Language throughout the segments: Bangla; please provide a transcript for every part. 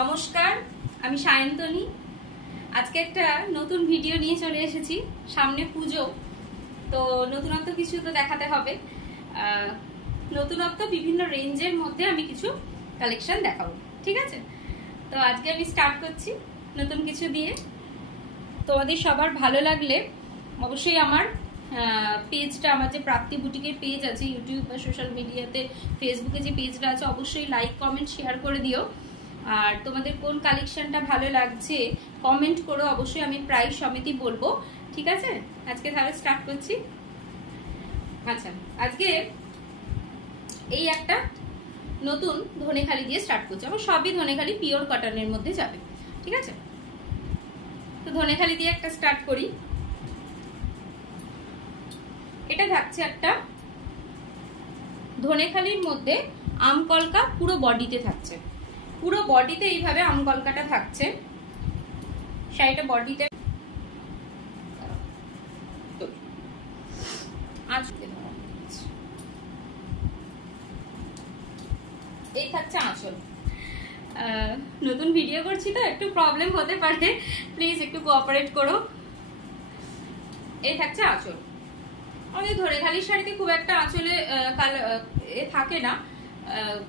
নমস্কার, আমি সায়ন্তনী। আজকে একটা নতুন ভিডিও নিয়ে চলে এসেছি। সামনে পুজো, তো নতুনত্ব কিছু তো দেখাতে হবে। নতুনত্ব বিভিন্ন রেঞ্জের মধ্যে আমি কিছু কালেকশন দেখাবো, ঠিক আছে? তো আজকে আমি স্টার্ট করছি নতুন কিছু দিয়ে। তোমাদের সবার ভালো লাগলে অবশ্যই আমার পেজটা, আমার যে প্রাপ্তি বুটিকের পেজ আছে ইউটিউব বা সোশ্যাল মিডিয়াতে, ফেসবুকে যে পেজটা আছে, অবশ্যই লাইক কমেন্ট শেয়ার করে দিও। আর তোমাদের কোন কালেকশনটা ভালো লাগছে কমেন্ট করো, অবশ্যই আমি প্রাইস সমিতি বলবো, ঠিক আছে? আজকে তাহলে স্টার্ট করছি। আচ্ছা, আজকে এই একটা নতুন ধনেখালি দিয়ে স্টার্ট করছি। আমার সবই ধনেখালি পিওর কটনের মধ্যে যাবে, ঠিক আছে? তো ধনেখালি দিয়ে একটা স্টার্ট করি। এটা থাকছে একটা ধনেখালির মধ্যে আমকলকা, পুরো বডিতে থাকছে, পুরো বডিতে এইভাবে আমকলকাটা থাকছে। শাড়িটা বডিতে এই থাকছে আঁচল। নতুন ভিডিও করছি তো একটু প্রবলেম হতে পারে, প্লিজ একটু কোঅপারেট করো। এই থাকছে আঁচল। আমাদের ধনেখালির শাড়িতে খুব একটা আঁচলে থাকে না,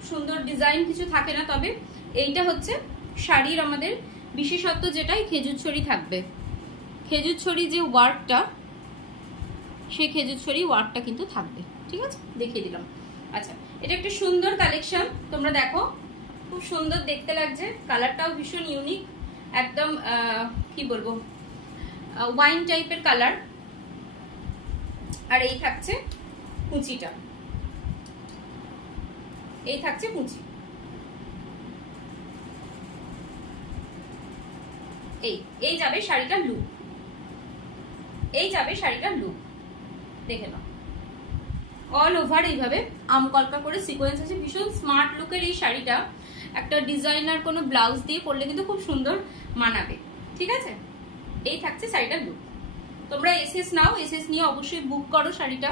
সুন্দর ডিজাইন কিছু থাকে না, তবে এইটা হচ্ছে শাড়ির আমাদের বিশেষত্ব, যেটাই খেজুর ছড়ি থাকবে। খেজুর ছড়ি যে ওয়ার্কটা, সেই খেজুর ছড়ি ওয়ার্কটা কিন্তু থাকবে, ঠিক আছে? দেখিয়ে দিলাম। আচ্ছা, এটা একটা সুন্দর কালেকশন, তোমরা দেখো, খুব সুন্দর দেখতে লাগছে। কালারটাও ভীষণ ইউনিক, একদম কি বলবো, ওয়াইন টাইপের কালার। আর এই থাকছে কুচিটা, এই থাকছে কুচি। এই যাবে শাড়িটার লুক, এই যাবে শাড়িটার লুক, দেখে নাও। অল ওভার এইভাবে আমকলকা করে সিকোয়েন্স আছে, ভীষণ স্মার্ট লুকের এই শাড়িটা। একটা ডিজাইনার কোনো ব্লাউজ দিয়ে পরলে কিন্তু খুব সুন্দর মানাবে, ঠিক আছে? এই থাকছে শাড়িটার লুক। তোমরা এসএস নাও, এসএস নিয়ে অবশ্যই বুক করো শাড়িটা,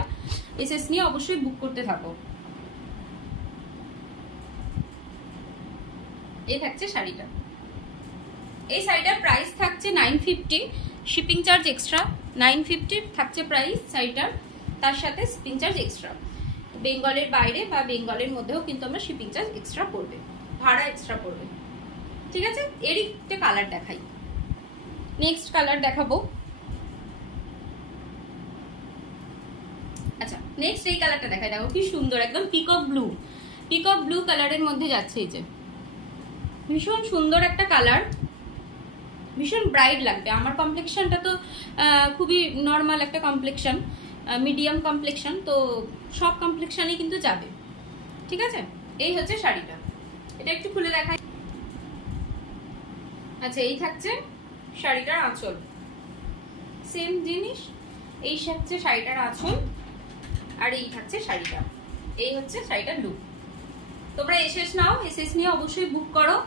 এসএস নিয়ে অবশ্যই বুক করতে থাকো। এই থাকছে শাড়িটা। এই শাড়িটার প্রাইস থাকছে 950, শিপিং চার্জ এক্সট্রা। 950 থাকছে প্রাইস শাড়িটার, তার সাথে শিপিং চার্জ এক্সট্রা। বেঙ্গলের বাইরে বা বেঙ্গলের মধ্যেও কিন্তু আমরা শিপিং চার্জ এক্সট্রা পড়বে, ভাড়া এক্সট্রা পড়বে, ঠিক আছে? এরই একটা কালার দেখাই, নেক্সট কালার দেখাবো। আচ্ছা, নেক্সট এই কালারটা দেখাই, দেখো কি সুন্দর, একদম পিকক ব্লু, পিকক ব্লু কালারের মধ্যে যাচ্ছে। এই যে ভীষণ সুন্দর একটা কালার, ভীষণ ব্রাইট লাগবে। আমার কমপ্লেকশনটা তো খুবই নর্মাল একটা কমপ্লেকশন, মিডিয়াম কমপ্লেকশন, তো সব কমপ্লেকশনই কিন্তু যাবে, ঠিক আছে? এই হচ্ছে শাড়িটা, এটা একটু খুলে দেখাই। আচ্ছা, এই থাকছে শাড়িটার আঁচল, সেম জিনিস। এই থাকছে শাড়িটার আঁচল, আর এই থাকছে শাড়িটা। এই হচ্ছে শাড়িটার লুক। তোমরা এসএস নাও, এসএস নিয়ে অবশ্যই বুক করো।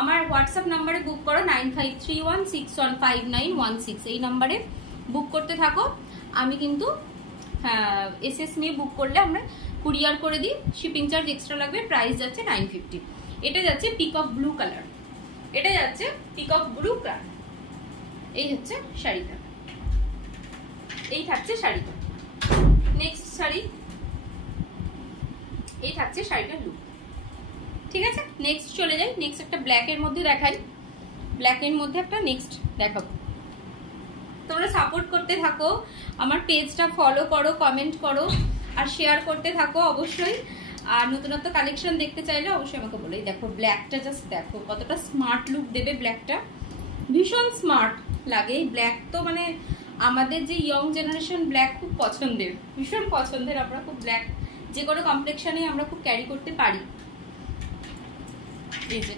আমার হোয়াটসঅ্যাপ নাম্বারে বুক করো, 9531615916। এই নাম্বারে বুক করতে থাকো। আমি কিন্তু এসএস নিয়ে বুক করলে আমরা কুরিয়ার করে দিই, শিপিং চার্জ এক্সট্রা লাগবে। প্রাইস যাচ্ছে 950। এটা যাচ্ছে পিকক ব্লু কালার, এটা যাচ্ছে পিকক ব্লু কালার। এই হচ্ছে শাড়িটা, এই থাকছে শাড়িটা। নেক্সট শাড়ি, এই থাকছে শাড়িটার লুক, ঠিক আছে? নেক্সট চলে যাই, নেক্সট একটা ব্ল্যাকের মধ্যে দেখাই। ব্ল্যাকের মধ্যে একটা নেক্সট দেখাবো। তোমরা সাপোর্ট করতে থাকো, আমার পেজটা ফলো করো, কমেন্ট করো আর শেয়ার করতে থাকো অবশ্যই। আর নতুনত্ব কালেকশন দেখতে চাইলে অবশ্যই আমাকে বলো। দেখো ব্ল্যাকটা, জাস্ট দেখো কতটা স্মার্ট লুক দেবে ব্ল্যাকটা, ভীষণ স্মার্ট লাগে। এই ব্ল্যাক তো মানে আমাদের যে ইয়ং জেনারেশন ব্ল্যাক খুব পছন্দের, ভীষণ পছন্দের। আমরা খুব ব্ল্যাক যে কোনো কমপ্লেকশনে আমরা খুব ক্যারি করতে পারি। এই যে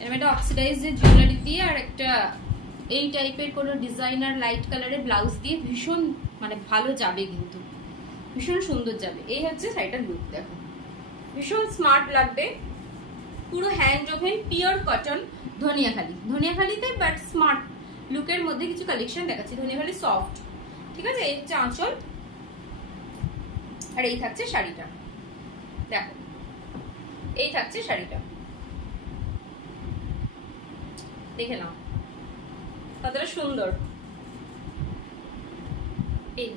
এরকম একটা অক্সিডাইজড জুয়েলারি দিয়ে আর একটা এই টাইপের কোনো ডিজাইনার লাইট কালারের ব্লাউজ দিয়ে ভীষণ মানে ভালো যাবে, কিন্তু ভীষণ সুন্দর যাবে। এই হচ্ছে শাড়িটার লুক, দেখো ভীষণ স্মার্ট লাগবে। পুরো hand woven pure cotton Dhaniakhali, ধনিয়াখালিতে বাট স্মার্ট লুকের মধ্যে কিছু কালেকশন দেখাচ্ছি। ধনিয়াখালি সফট, ঠিক আছে? এই হচ্ছে আঁচল, আর এই থাকছে শাড়িটা। দেখো এই থাকছে শাড়িটা। দেখে নাও কতটা সুন্দর। এই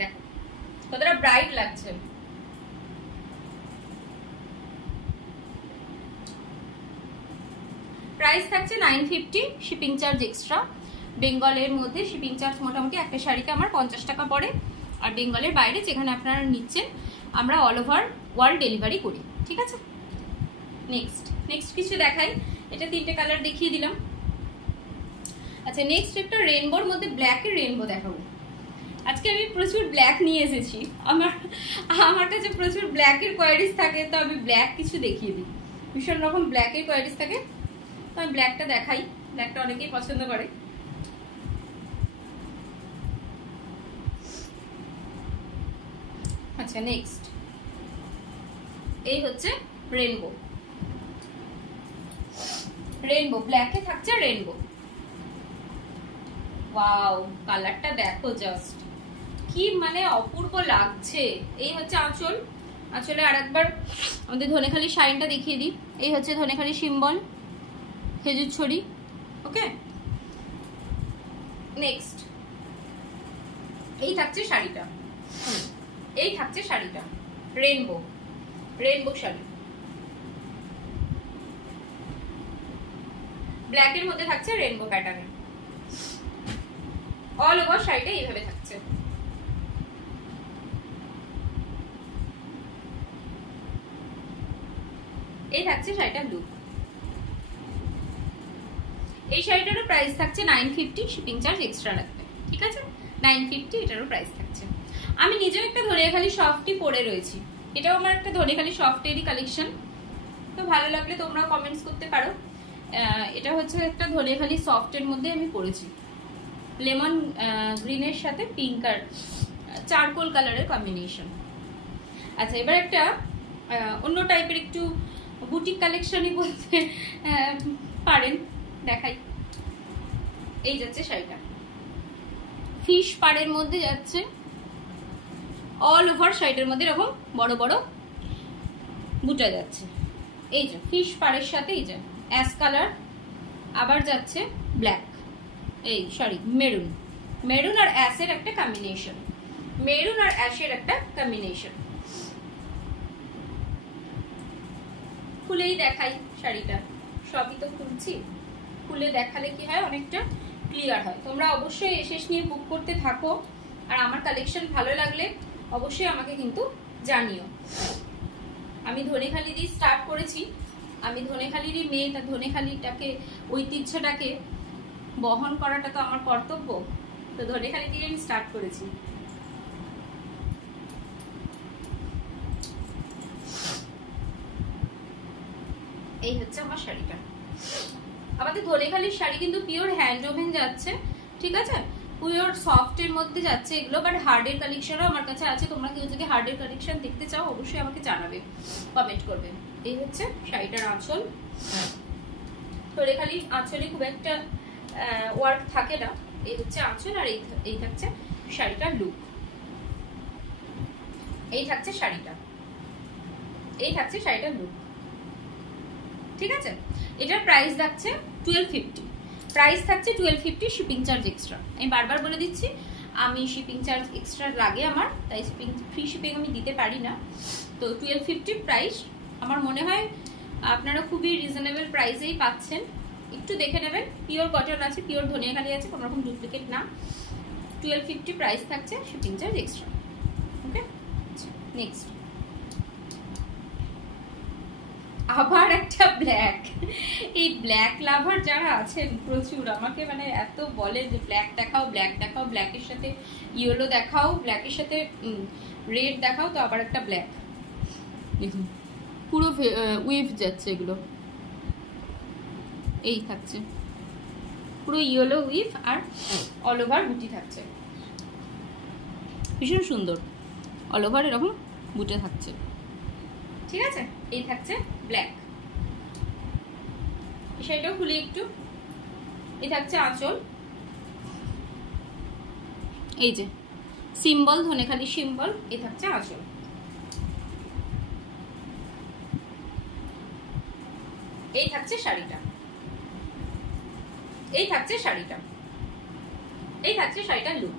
দেখো কতটা ব্রাইট লাগছে। প্রাইস থাকছে 950, শিপিং চার্জ এক্সট্রা। বেঙ্গলের মধ্যে শিপিং চার্জ মোটামুটি একটা শাড়িতে আমার 50 টাকা পড়ে, আর বেঙ্গলের বাইরে যেখানে আপনারা নিচ্ছেন আমরা অল ওভার ওয়ার্ল্ড ডেলিভারি করি, ঠিক আছে। নেক্সট কিছু দেখাই। এটা 3টে কালার দেখিয়ে দিলাম। আচ্ছা, নেক্সট একটা রেইনবোর মধ্যে ব্ল্যাকের রেইনবো দেখাবো। আজকে আমি প্রচুর ব্ল্যাক নিয়ে এসেছি, আমার কাছে প্রচুর ব্ল্যাকের কোয়ারিজ থাকে, তো আমি ব্ল্যাক কিছু দেখিয়ে দিই। ভীষণ রকম ব্ল্যাকের কোয়ারিজ থাকে, তো আমি ব্ল্যাকটা দেখাই। ব্ল্যাকটা অনেকেই পছন্দ করে। আচ্ছা, নেক্সট এই হচ্ছে রেইনবো। ব্ল্যাকে থাকছে রেইনবো। ওয়াও, কালারটা দেখো জাস্ট কি মানে অপূর্ব লাগছে। এই হচ্ছে আঁচল। আঁচলে আরেকবার আমাদের ধনেখালি শাইনটা দেখিয়ে দিই। এই হচ্ছে ধনেখালি সিম্বল, খেজুর ছড়ি। ওকে, নেক্সট এই থাকছে শাড়িটা। রেইনবো শাড়ি। ব্ল্যাকের মধ্যে থাকছে রেইনবো প্যাটার্ন। অল ওভার শাড়িটা এইভাবে থাকছে। এই থাকছে শাড়িটা ব্লু। এই শাড়িটারও প্রাইস থাকছে 950, শিপিং চার্জ এক্সট্রা লাগবে, ঠিক আছে। 950 এটারও প্রাইস থাকছে। আমি নিজেও একটা ধনেখালি সফটই পরে রয়েছি। এটাও আমার একটা ধনেখালি সফটেরই কালেকশন। তো ভালো লাগলে তোমরা কমেন্টস করতে পারো। এটা হচ্ছে একটা ধনেখালি সফটের মধ্যে আমি পরেছি, লেমন গ্রিনের সাথে পিঙ্ক আর চারকোল কালারের কম্বিনেশন। আচ্ছা, এবার একটা অন্য টাইপের একটু বুটিক কালেকশনই বলতে পারেন, দেখাই। এই যাচ্ছে শাড়িটা, ফিশ পাড়ের মধ্যে যাচ্ছে। অল ওভার শাড়িটার মধ্যে এরকম বড় বড় বুটা যাচ্ছে। এই যে ফিশ পাড়ের সাথে এই যে অ্যাশ কালার, আবার যাচ্ছে ব্ল্যাক, এই সরি মেরুন আর অ্যাশের একটা কম্বিনেশন। খুলেই দেখাই শাড়িটা, সবই তো খুলছি। খুলে দেখালে কি হয়, অনেকটা ক্লিয়ার হয়। তোমরা অবশ্যই এসএস নিয়ে বুক করতে থাকো, আর আমার কালেকশন ভালো লাগলে অবশ্যই আমাকে কিন্তু জানিও। আমি ধনেখালি দিয়ে স্টার্ট করেছি। আমি ধনেখালিরই মেয়ে, তা ধনেখালিটাকে, ঐতিহ্যটাকে বহন করাটা তো আমার কর্তব্য। তো ধনেখালি দিয়ে আমি স্টার্ট করেছি। এই হচ্ছে আমার শাড়িটা। আমাদের ধনেখালির শাড়ি কিন্তু পিওর হ্যান্ডওভেন যাচ্ছে, ঠিক আছে। পিওর সফটের মধ্যে যাচ্ছে এগুলো, বাট হার্ডের কালেকশনও আমার কাছে আছে। তোমরা কেউ যদি হার্ডের কালেকশন দেখতে চাও অবশ্যই আমাকে জানাবে, কমেন্ট করবে। এই হচ্ছে শাড়িটার আঁচল। ধনেখালির আঁচলে খুব একটা ওয়ার্ক থাকে না। এই হচ্ছে আঁচল, আর এই থাকছে শাড়িটার লুক। এই থাকছে শাড়িটার লুক, ঠিক আছে। এটার প্রাইস থাকছে 1250। প্রাইস থাকছে 1250, শিপিং চার্জ এক্সট্রা। আমি বারবার বলে দিচ্ছি, আমি শিপিং চার্জ এক্সট্রা লাগে আমার, তাই ফ্রি শিপিং আমি দিতে পারি না। তো 1250 প্রাইস। আমার মনে হয় আপনারা খুবই রিজনেবল প্রাইসেই পাচ্ছেন। একটু দেখে নেবেন, পিওর কটন আছে, পিওর ধনিয়াখালি আছে, কোনো রকম ডুপ্লিকেট না। 1250 প্রাইস থাকছে, শিপিং চার্জ এক্সট্রা। ওকে, নেক্সট আবার একটা ব্ল্যাক। এই ব্ল্যাক লাভার যারা আছেন প্রচুর, আমাকে মানে এত বলে যে ব্ল্যাক দেখাও, ব্ল্যাকের সাথে ইয়েলো দেখাও, ব্ল্যাকের সাথে রেড দেখাও। তো আবার একটা ব্ল্যাক, দেখুন পুরো উইভ যাচ্ছে এগুলো। এই থাকছে পুরো ইয়েলো উইভ, আর অল ওভার বুটি থাকছে, ভীষণ সুন্দর। অল ওভার এরকম বুটে থাকছে, ঠিক আছে। এই থাকছে ব্ল্যাক। সেটাও খুলি একটু। এই থাকছে আঁচল, এই যে সিম্বল, ধনেখালি সিম্বল। এই থাকছে আঁচল। এই থাকছে শাড়িটা। এই থাকছে শাড়িটা, এই থাকছে শাড়িটার লুক।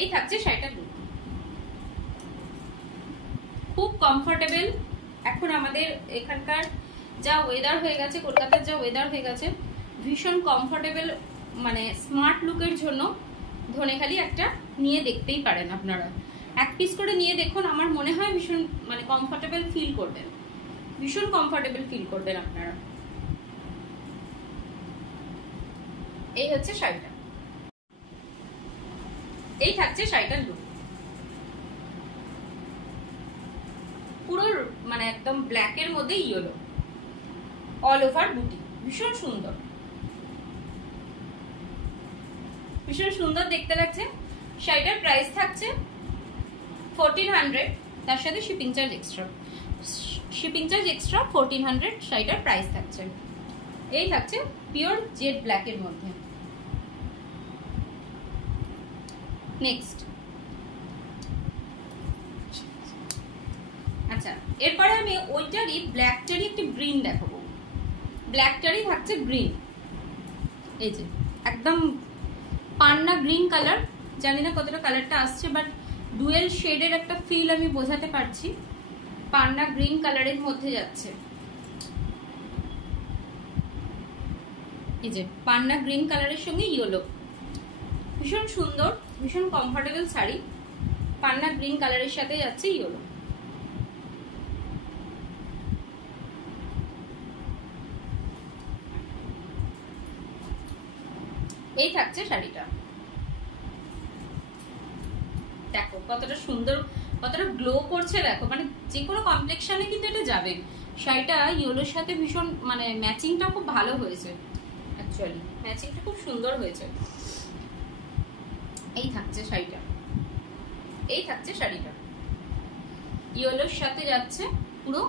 এই থাকছে শাড়িটার লুক, খুব কমফোর্টেবল। এখন আমাদের এখানকার যা ওয়েদার হয়ে গেছে, কলকাতার যা ওয়েদার হয়ে গেছে, ভীষণ কমফোর্টেবল, মানে স্মার্ট লুকের জন্য ধনেখালি একটা নিয়ে দেখতেই পারেন আপনারা। এক পিস করে নিয়ে দেখুন, আমার মনে হয় ভীষণ মানে কমফোর্টেবল ফিল করবেন, ভীষণ কমফোর্টেবল ফিল করবেন আপনারা। এই হচ্ছে শাড়িটা, এই থাকছে শাড়িটার লুক, পুরো মানে একদম ব্ল্যাক এর মধ্যে ইয়েলো, অল ওভার বুটি, ভীষণ সুন্দর, ভীষণ সুন্দর দেখতে লাগছে। শাড়িটার প্রাইস থাকছে 1400, তার সাথে shipping charge extra, shipping charge extra 1400 শাড়িটার প্রাইস থাকছে। এই থাকছে পিওর জেড ব্ল্যাক এর মধ্যে। নেক্সট, আচ্ছা এরপরে আমি ওইটারই ব্ল্যাকটারই একটি গ্রিন দেখাবো। ব্ল্যাকটারই থাকছে গ্রিন, এই যে একদম পান্না গ্রিন কালার, জানি না কতটা কালারটা আসছে, বাট ডুয়েল শেডের একটা ফিল আমি বোঝাতে পারছি। পান্না গ্রিন কালারের মধ্যে যাচ্ছে, এই যে পান্না গ্রিন কালারের সঙ্গে ইয়েলো, ভীষণ সুন্দর, ভীষণ কমফোর্টেবল শাড়ি। পান্না গ্রিন কালারের সাথে যাচ্ছে ইয়েলো। এই থাকছে শাড়িটা, দেখো কতটা সুন্দর, কতটা গ্লো করছে দেখো, মানে যে কোনো কমপ্লেক্সনে কিন্তু এটা যাবে। শাড়িটা ইয়েলোর সাথে ভীষণ মানে ম্যাচিংটা খুব ভালো হয়েছে, অ্যাকচুয়ালি ম্যাচিংটা খুব সুন্দর হয়েছে। এই থাকছে শাড়িটা, এই থাকছে শাড়িটা, ইয়েলোর সাথে যাচ্ছে পুরো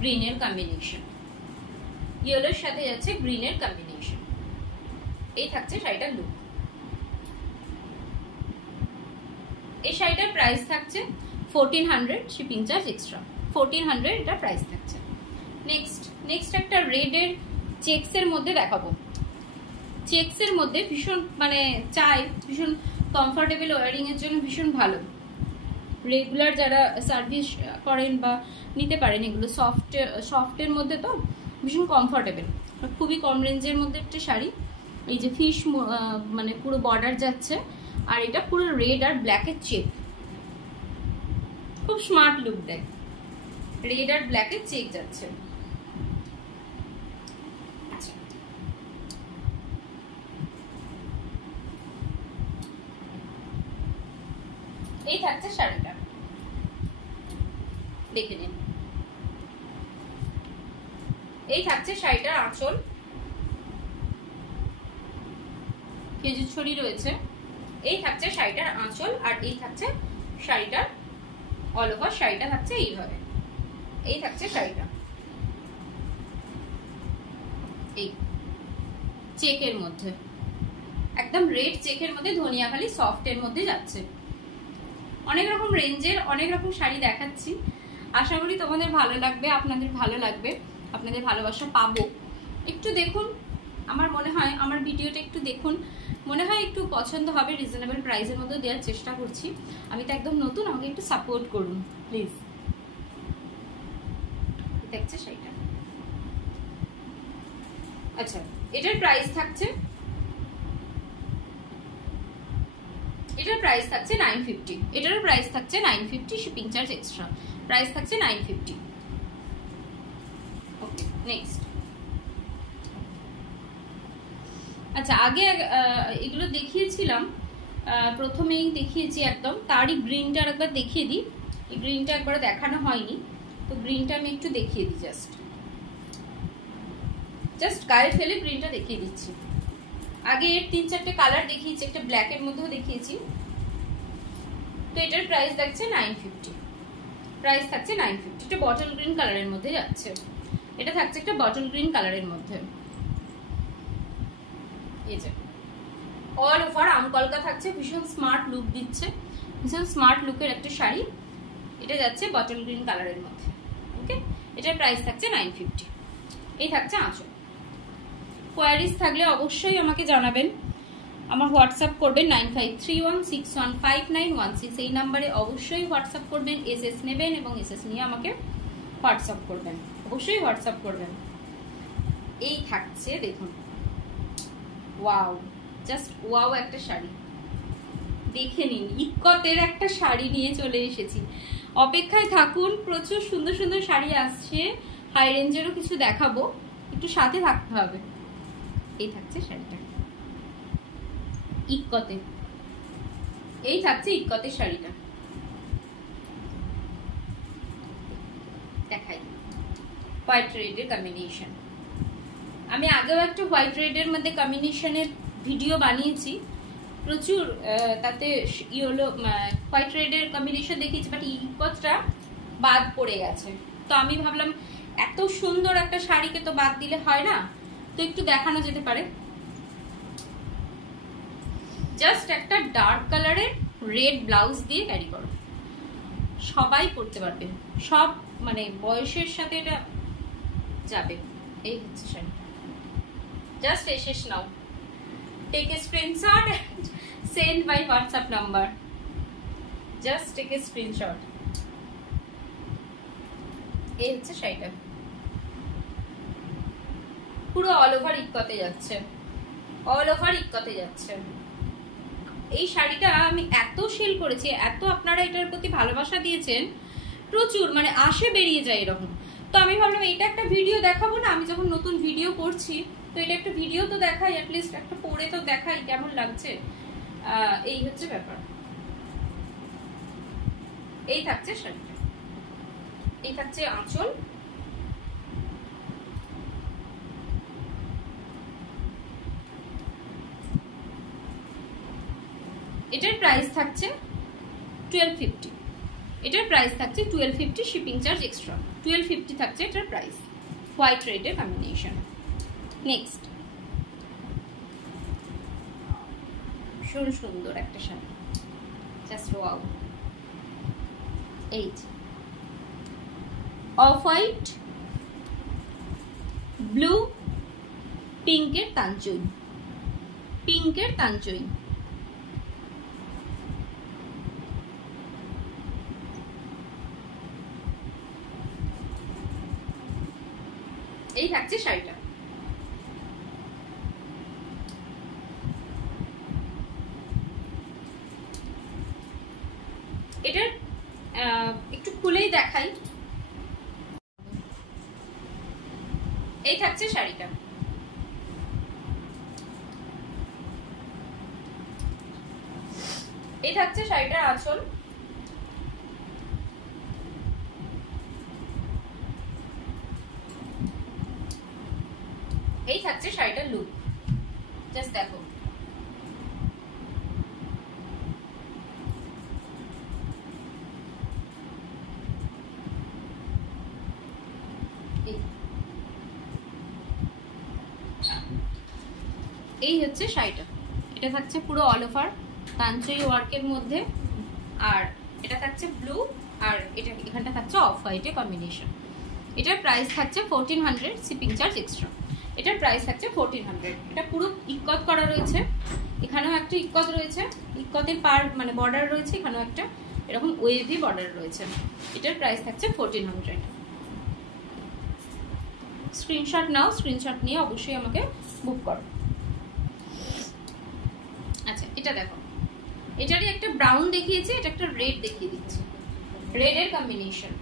গ্রিনের কম্বিনেশন, ইয়েলোর সাথে যাচ্ছে গ্রিনের কম্বিনেশন। এই থাকছে শাড়িটার লুক। এই শাড়িটার প্রাইস থাকছে 1400, শিপিং চার্জ এক্সট্রা 1400 এটা প্রাইস থাকছে। নেক্সট একটা রেডের চেকসের মধ্যে দেখাবো। চেকসের মধ্যে ভীষণ মানে চাই, ভীষণ কমফোর্টেবল ওয়ারিং এর জন্য ভীষণ ভালো। রেগুলার যারা সার্ভিস করেন বা নিতে পারেন, এগুলো সফটের মধ্যে তো ভীষণ কমফোর্টেবল, খুবই কম রেঞ্জের মধ্যে একটা শাড়ি। এই যে ফিশ মানে পুরো বর্ডার যাচ্ছে, আর এটা পুরো রেড আর ব্ল্যাকের চেক, খুব স্মার্ট লুক দেয়, রেড আর ব্ল্যাকের চেক যাচ্ছে। আচ্ছা এই থাকছে শাড়িটা, দেখে নিন। এই থাকছে শাড়িটার আঁচল, খেজুর ছড়ি রয়েছে। এই থাকছে শাড়িটার আঁচল, আর এই থাকছে শাড়িটার অল ওভার, শাড়িটা থাকছে এইভাবে। এই থাকছে শাড়িটা, এই চেকের মধ্যে, একদম রেড চেকের মধ্যে ধনিয়াখালি সফটের মধ্যে যাচ্ছে। অনেক রকম রেঞ্জের অনেক রকম শাড়ি দেখাচ্ছি, আশা করি তোমাদের ভালো লাগবে, আপনাদের ভালো লাগবে, আপনাদের ভালোবাসা পাবো। একটু দেখুন, আমার মনে হয় আমার ভিডিওটা একটু দেখুন, মনে হয় একটু পছন্দ হবে। রিজনেবল প্রাইসের মধ্যে দেওয়ার চেষ্টা করছি, আমি তো একদম নতুন, আমাকে একটু সাপোর্ট করুন প্লিজ। দেখছে শাড়িটা, আচ্ছা এটার প্রাইস থাকছে, এটার প্রাইস থাকছে 950, এটার প্রাইস থাকছে 950, শিপিং চার্জ এক্সট্রা, প্রাইস থাকছে 950। ওকে নেক্সট, আচ্ছা আগে এগুলো দেখিয়েছিলাম, প্রথমেই দেখিয়েছি একদম, তারই গ্রিনটা একবার দেখিয়ে দিই। এই গ্রিনটা একবার দেখানো হয়নি, তো গ্রিনটা আমি একটু দেখিয়ে দিই, জাস্ট গায়ে ফেলে গ্রিনটা দেখিয়ে দিচ্ছি। আগে এর 3-4টে কালার দেখিয়েছি, একটা ব্ল্যাকের মধ্যেও দেখিয়েছি। তো এটার প্রাইস থাকছে 950, প্রাইস থাকছে 950। এটা বটল গ্রিন কালারের মধ্যে যাচ্ছে, এটা থাকছে একটা বটল গ্রিন কালারের মধ্যে। এই যে অল ওভার আম কলকা থাকছে, ভীষণ স্মার্ট লুক দিচ্ছে, ভীষণ স্মার্ট লুকের একটা শাড়ি। এটা যাচ্ছে বটল গ্রিন কালারের মধ্যে। ওকে, এটার প্রাইস থাকছে 950। এই থাকছে আঁচল। কোয়ারিজ থাকলে অবশ্যই আমাকে জানাবেন, আমার হোয়াটসঅ্যাপ করবেন 9531615916। এই নাম্বারে অবশ্যই হোয়াটসঅ্যাপ করবেন। এসএস নেবেন এবং এসএস নিয়ে আমাকে হোয়াটসঅ্যাপ করবেন, অবশ্যই হোয়াটসঅ্যাপ করবেন। এই থাকছে দেখুন, ওয়াও, জাস্ট ওয়াও একটা শাড়ি, দেখে নিন। ইক্কতের একটা শাড়ি নিয়ে চলে এসেছি, অপেক্ষায় থাকুন, প্রচুর সুন্দর সুন্দর শাড়ি আসছে। হাই রেঞ্জেরও কিছু দেখাবো, একটু সাথে থাকতে হবে। এই থাকছে শাড়িটা ইক্কতে, এই থাকছে ইক্কতের শাড়িটা, দেখাই। হোয়াইট রেডের কম্বিনেশন, আমি আগেও একটা হোয়াইট রেডের মধ্যে কম্বিনেশনের ভিডিও বানিয়েছি, প্রচুর তাতে ইয়েলো হোয়াইট রেডের কম্বিনেশন দেখিয়েছি, বাট ইক্কতটা বাদ পড়ে গেছে। তো আমি ভাবলাম এত সুন্দর একটা শাড়িকে তো বাদ দিলে হয় না, তো একটু দেখানো যেতে পারে। জাস্ট একটা ডার্ক কালারের রেড ব্লাউজ দিয়ে ক্যারি করো, সবাই পরতে পারবে, সব মানে বয়সের সাথে এটা যাবে। এই হচ্ছে শাড়ি, জাস্ট এসেস now, take a screenshot, send by WhatsApp number, just take a screenshot. এই হচ্ছে শাড়িটা, পুরো অল ওভার ইক্কতে যাচ্ছে, অল ওভার ইক্কতে যাচ্ছে। এই শাড়িটা আমি এত সেল করেছি, এত আপনারা এটার প্রতি ভালোবাসা দিয়েছেন, প্রচুর, মানে আসে বেরিয়ে যায় এরকম। তো আমি ভাবলাম এটা একটা ভিডিও দেখাবো না, আমি যখন নতুন ভিডিও করছি তো এটা একটা ভিডিও তো দেখাই, অ্যাটলিস্ট একটা পরে তো দেখাই কেমন লাগছে। এই হচ্ছে ব্যাপার। এই থাকছে শাড়িটা, এই থাকছে আঁচল। এটার প্রাইস থাকছে 1250, এটার প্রাইস থাকছে 1250, শিপিং চার্জ এক্সট্রা 1250 থাকছে এটার প্রাইস। হোয়াইট রেডের কম্বিনেশন। নেক্সট, ভীষণ সুন্দর একটা শাড়ি, জাস্ট ওয়াও। এই অফ হোয়াইট, ব্লু, পিঙ্কের তাঞ্চুই, পিঙ্কের তাঞ্চুই। এই থাকছে শাড়িটা। এটার একটু খুলেই দেখাই। এই থাকছে শাড়িটা, এই থাকছে শাড়িটার আঁচল। এই থাকছে শাড়িটার লুক, জাস্ট দেখো। এই হচ্ছে শাড়িটা, এটা থাকছে পুরো অল ওভার তাঞ্চুই ওয়ার্কের মধ্যে, আর এটা থাকছে ব্লু, আর এটা এখানটা থাকছে অফ হোয়াইটের কম্বিনেশন। এটার প্রাইস থাকছে 1400, শিপিং চার্জ এক্সট্রা। এটার প্রাইস থাকছে 1400। এটা পুরো ইক্কত করা রয়েছে, এখানেও একটা ইক্কত রয়েছে, ইক্কতের পার মানে বর্ডার রয়েছে, এখানেও একটা এরকম ওয়েভি বর্ডার রয়েছে। এটার প্রাইস থাকছে 1400। স্ক্রিনশট নাও, স্ক্রিনশট নিয়ে অবশ্যই আমাকে বুক করো। আচ্ছা, এটা দেখো, এটারই একটা ব্রাউন দেখিয়েছি, এটা একটা রেড দেখিয়ে দিচ্ছি, রেডের কম্বিনেশন।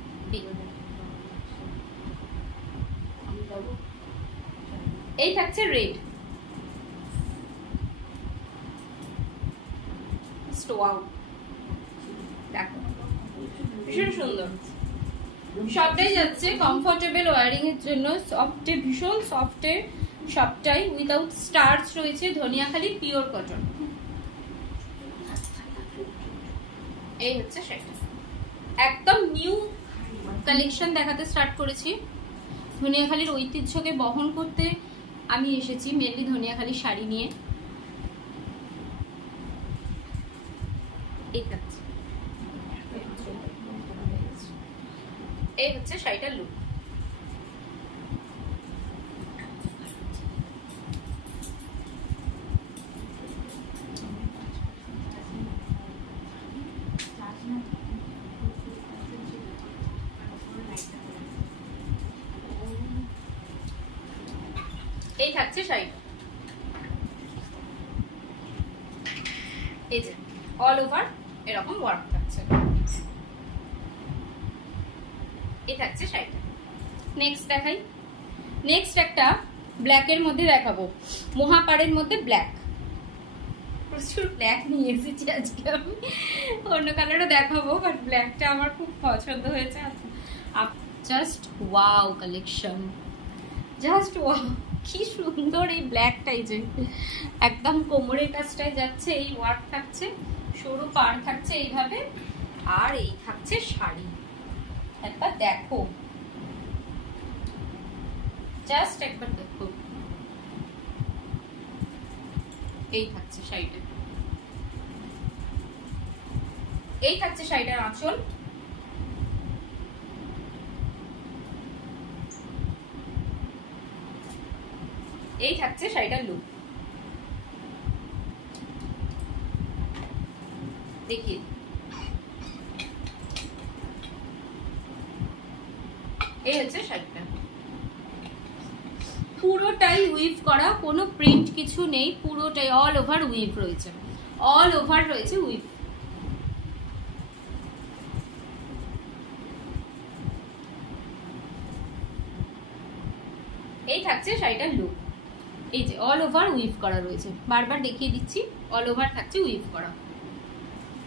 এই থাকছে রেড, দেখো ভীষণ সুন্দর, সবটাই যাচ্ছে কমফোর্টেবল ওয়ারিং এর জন্য, সফটে, ভীষণ সফটে সবটাই, উইদাউট স্টার্চ রয়েছে, ধনিয়াখালি পিওর কটন। এই হচ্ছে সেটা, একদম নিউ কালেকশন দেখাতে স্টার্ট করেছি। ধনিয়াখালির ঐতিহ্যকে বহন করতে আমি এসেছি, মেনলি ধনিয়াখালি শাড়ি নিয়ে। এই থাকছে এই হচ্ছে শাড়িটার লুক। এই থাকছে শাড়িটা, এই যে অল ওভার এরকম ওয়ার্ক থাকছে। এই থাকছে শাড়িটা। নেক্সট দেখাই। নেক্সট একটা ব্ল্যাকের মধ্যে দেখাবো, মহাপাড়ের মধ্যে ব্ল্যাক। প্রচুর ব্ল্যাক নিয়ে এসেছি আজকে আমি, অন্য কালারও দেখাবো, বাট ব্ল্যাকটা আমার খুব পছন্দ হয়েছে। Just wow collection, just wow, কি সুন্দর এই ব্ল্যাকটাই, যে একদম কোমরের কাছটায় যাচ্ছে, এই ওয়ার্ক থাকছে, সরু পাড় থাকছে এইভাবে, আর এই থাকছে শাড়ি। একবার দেখো, জাস্ট একবার দেখো, এই থাকছে শাড়িটা। এই থাকছে শাড়িটার আঁচল। এই থাকছে শাড়িটার লুক। দেখি, এই হচ্ছে শাড়িটা, পুরোটাই উইভ করা, কোনো প্রিন্ট কিছু নেই, পুরোটাই অল ওভার উইভ রয়েছে, অল ওভার রয়েছে উইভ। এই থাকছে শাড়িটার লুক, এই যে অল ওভার উইভ করা রয়েছে, বারবার দেখিয়ে দিচ্ছি, অল ওভার থাকছে উইভ করা,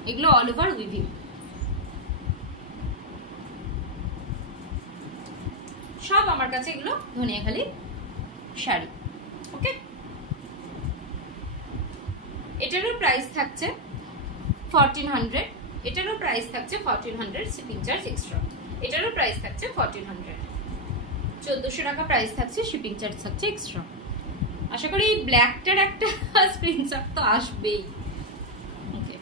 এগুলো অল ওভার উইভিং। সব আমার কাছে এগুলো ধনিয়াখালি শাড়ি। ওকে, এটারও প্রাইস থাকছে 1400, এটারও প্রাইস থাকছে 1400, শিপিং চার্জ এক্সট্রা। এটারও প্রাইস থাকছে 1400, 1400 টাকা প্রাইস থাকছে, শিপিং চার্জ থাকছে এক্সট্রা। আশা করি এই ব্ল্যাকটার একটা স্ক্রিনশট তো আসবেই। ওকে,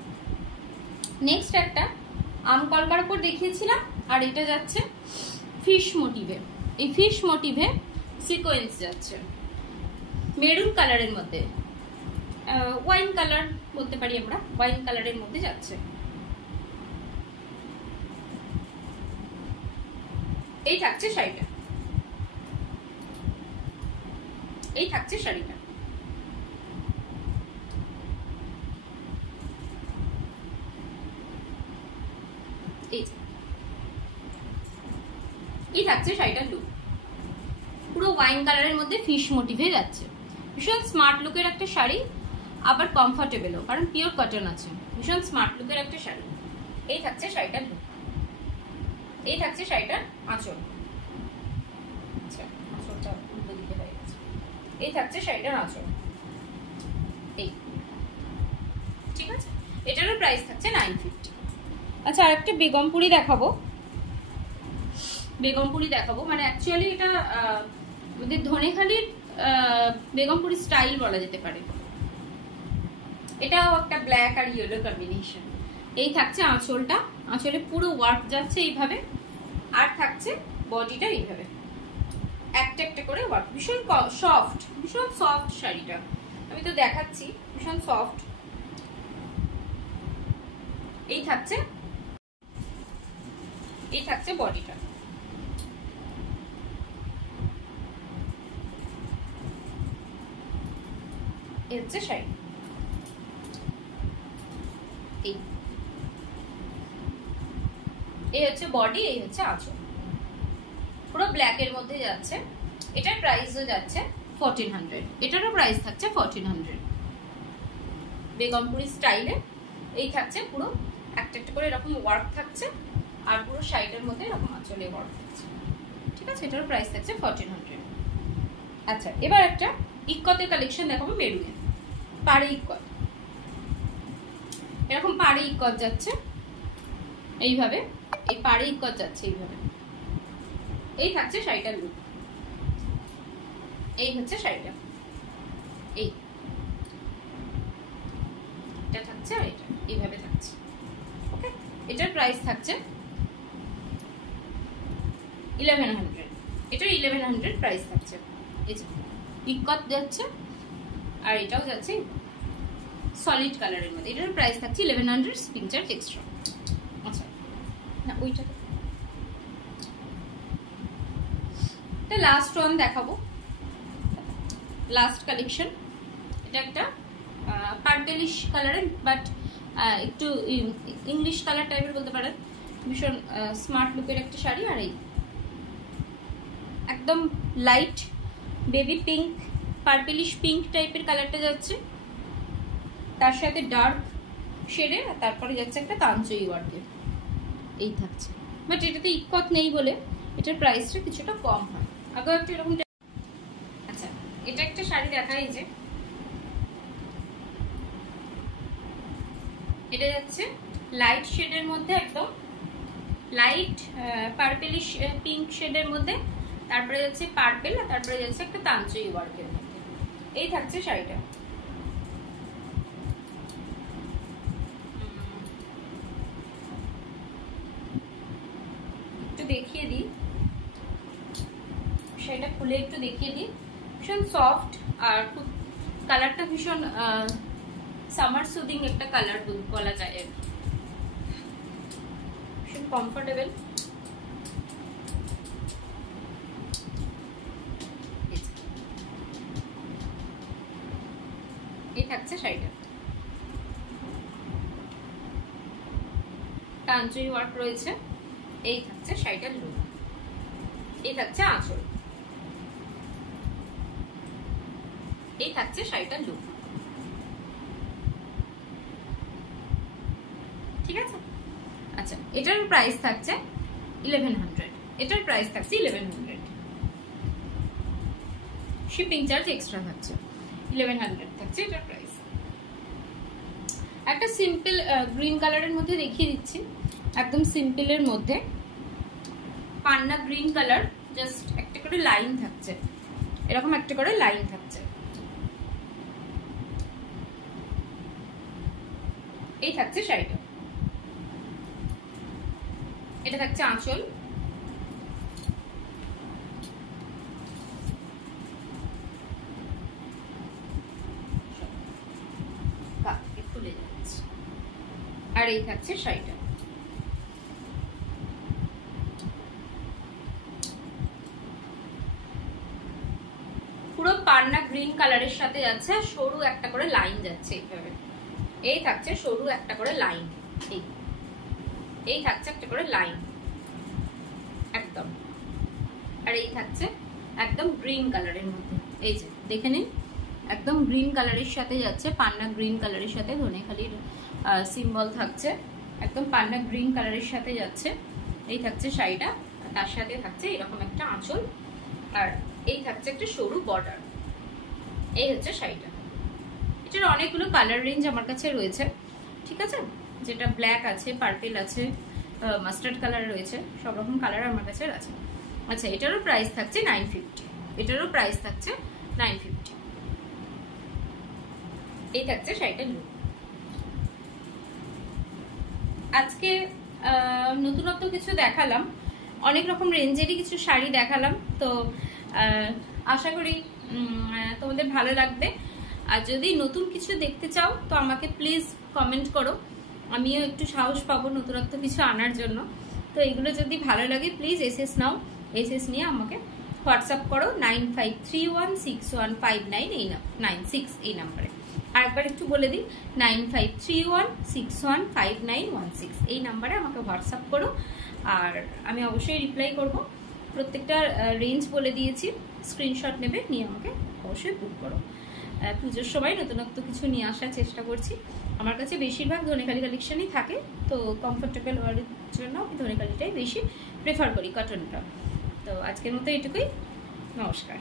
নেক্সট একটা আম কলকার উপর দেখিয়েছিলাম, আর এটা যাচ্ছে ফিশ মোটিভে। এই ফিশ মোটিভে সিকোয়েন্স যাচ্ছে মেরুন কালারের মধ্যে, ওয়াইন কালার বলতে পারি আমরা, ওয়াইন কালারের মধ্যে যাচ্ছে। এই থাকছে শাড়িটা, এই থাকছে শাড়িটা। এই থাকছে শাড়িটার লুক, পুরো ওয়াইন কালারের মধ্যে ফিশ মোটিভে যাচ্ছে। ভীষণ স্মার্ট লুকের একটা শাড়ি, আবার কমফোর্টেবলও, কারণ পিওর কটন আছে। ভীষণ স্মার্ট লুকের একটা শাড়ি। এই থাকছে শাড়িটার লুক, এই থাকছে শাড়িটার আঁচল। আচ্ছা, আঁচলটা উল্টো দিকে হয়ে গেছে। এই থাকছে শাড়িটার আঁচল, এই, ঠিক আছে। এটারও প্রাইস থাকছে 950। আচ্ছা, আর একটা বেগমপুরি দেখাবো, বেগমপুরি দেখাবো, মানে অ্যাকচুয়ালি এটা আমাদের ধনেখালির বেগমপুরি স্টাইল বলা যেতে পারে। এটাও একটা ব্ল্যাক আর ইয়েলো কম্বিনেশন। এই থাকছে আঁচলটা, আঁচলে পুরো ওয়ার্ক যাচ্ছে এইভাবে, আর থাকছে বডিটা এইভাবে, একটা একটা করে ওয়ার্ক। ভীষণ সফট, ভীষণ সফট শাড়িটা, আমি তো দেখাচ্ছি, ভীষণ সফট। এই থাকছে, এই থাকছে বডিটা। এই হচ্ছে শাড়ি, এই হচ্ছে বডি, এই হচ্ছে আঁচল, পুরো ব্ল্যাকের মধ্যে যাচ্ছে। এটার প্রাইসও যাচ্ছে 1400, এটারও প্রাইস থাকছে 1400। বেগমপুরি স্টাইলে এই থাকছে, পুরো একটা একটা করে এরকম ওয়ার্ক থাকছে, আর পুরো শাড়িটার মধ্যে এরকম আঁচলে ওয়ার্ক থাকছে, ঠিক আছে। এটারও প্রাইস থাকছে 1400। আচ্ছা, এবার একটা ইক্কতের কালেকশন দেখাবো, মেরুনের পাড়ে ইক্কত। এরকম পাড়ে ইক্কত যাচ্ছে এইভাবে, এই পাড়ে ইক্কত যাচ্ছে এইভাবে। এই থাকছে শাড়িটার লুক, এই হচ্ছে শাড়িটা, এই এটা থাকছে, আর এটা এইভাবে থাকছে। ওকে, এটার প্রাইস থাকছে 1100, এটার 1100 প্রাইস থাকছে। এই যে ইকত যাচ্ছে আর এটাও যাচ্ছে সলিড কালারের মধ্যে, এটার প্রাইস থাকছে 1100 শিপিং চার্জ এক্সট্রা। আচ্ছা না ওইটা লাস্ট ওয়ান দেখাবো, লাস্ট কালেকশন। এটা একটা পার্পেলিশ কালারের বাট একটু ইংলিশ কালার টাইপের বলতে পারেন, ভীষণ স্মার্ট লুকের একটা শাড়ি। আর এই একদম light baby pink purplish pink টাইপের কালারটা যাচ্ছে, তার সাথে ডার্ক শেডে, তারপরে যাচ্ছে একটা তাঞ্চই ওয়ার্কের, এই থাকছে। বাট এটাতে ইকত নেই বলে এটার প্রাইসটা কিছুটা কম হয়। আগে একটু এরকম। আচ্ছা এটা একটা শাড়ি দেখা, এই যে এটা যাচ্ছে লাইট শেডের মধ্যে, একদম লাইট পার্পেলিশ পিঙ্ক শেডের মধ্যে, তারপরে যাচ্ছে পার্পেল, আর তারপরে যাচ্ছে একটা তাঞ্চই ওয়ার্কের মধ্যে, এই থাকছে শাড়িটা। একটু দেখিয়ে দিই শাড়িটা, খুলে একটু দেখিয়ে দিই। ভীষণ সফট আর খুব কালারটা ভীষণ সামার সুদিং একটা কালার বলা যায়, ভীষণ কমফোর্টেবল। এই থাকছে শাড়িটা, তাঞ্চই ওয়ার্ক রয়েছে, এই থাকছে শাড়িটার লুক, এই থাকছে আঁচল, এই থাকছে শাড়িটার লুক। ঠিক আছে। আচ্ছা এটার প্রাইস থাকছে 1100, এটার প্রাইস থাকছে 1100, শিপিং চার্জ এক্সট্রা থাকছে, 1100 থাকছে এটার প্রাইস। একটা সিম্পল গ্রিন কালারের মধ্যে দেখিয়ে দিচ্ছি, একদম সিম্পলের মধ্যে পান্না গ্রিন কালার, জাস্ট একটা করে লাইন থাকছে, এরকম একটা করে লাইন থাকছে, এই থাকছে শাড়িটা। এটা থাকছে আঁচল, খুলে যাচ্ছে, আর এই থাকছে শাড়িটা। পুরো পান্না গ্রিন কালারের সাথে যাচ্ছে, সরু একটা করে লাইন যাচ্ছে এইভাবে, এই থাকছে সরু একটা করে লাইন, এই থাকছে একটা করে লাইন একদম, আর এই থাকছে একদম গ্রিন কালারের মধ্যে, এই যে দেখে নিন একদম গ্রিন কালারের সাথে যাচ্ছে, পান্না গ্রিন কালারের সাথে ধনেখালির সিম্বল থাকছে, একদম পান্না গ্রিন কালারের সাথে যাচ্ছে, এই থাকছে শাড়িটা, তার সাথে থাকছে এরকম একটা আঁচল, আর এই থাকছে একটা সরু বর্ডার, এই হচ্ছে শাড়িটা। এটার অনেকগুলো কালার রেঞ্জ আমার কাছে রয়েছে, ঠিক আছে, যেটা ব্ল্যাক আছে, পার্পেল আছে, মাস্টার্ড কালার রয়েছে, সব রকম কালার আমার কাছে আছে। আচ্ছা এটারও প্রাইস থাকছে 950, এটারও প্রাইস থাকছে 950, এই থাকছে শাড়িটার লুক। আজকে নতুনত্ব কিছু দেখালাম, অনেক রকম রেঞ্জেরই কিছু শাড়ি দেখালাম, তো আশা করি তোমাদের ভালো লাগবে। আর যদি নতুন কিছু দেখতে চাও তো আমাকে প্লিজ কমেন্ট করো, আমিও একটু সাহস পাবো নতুনত্ব কিছু আনার জন্য। তো এগুলো যদি ভালো লাগে প্লিজ এসএস নাও, এসএস নিয়ে আমাকে হোয়াটসঅ্যাপ করো 9531615996 এই নাম্বারে। আর একবার একটু বলে দিই 9531615916 এই নাম্বারে আমাকে হোয়াটসঅ্যাপ করো, আর আমি অবশ্যই রিপ্লাই করব। প্রত্যেকটা রেঞ্জ বলে দিয়েছি, স্ক্রিনশট নেবে, নিয়ে আমাকে অবশ্যই বুক করো। পুজোর সময় নতুনত্ব কিছু নিয়ে আসার চেষ্টা করছি। আমার কাছে বেশিরভাগ ধনেখালি কালেকশনই থাকে, তো কমফোর্টেবল হওয়ার জন্য আমি ধনেখালিটাই বেশি প্রেফার করি, কটনটা। তো আজকের মতো এটুকুই, নমস্কার।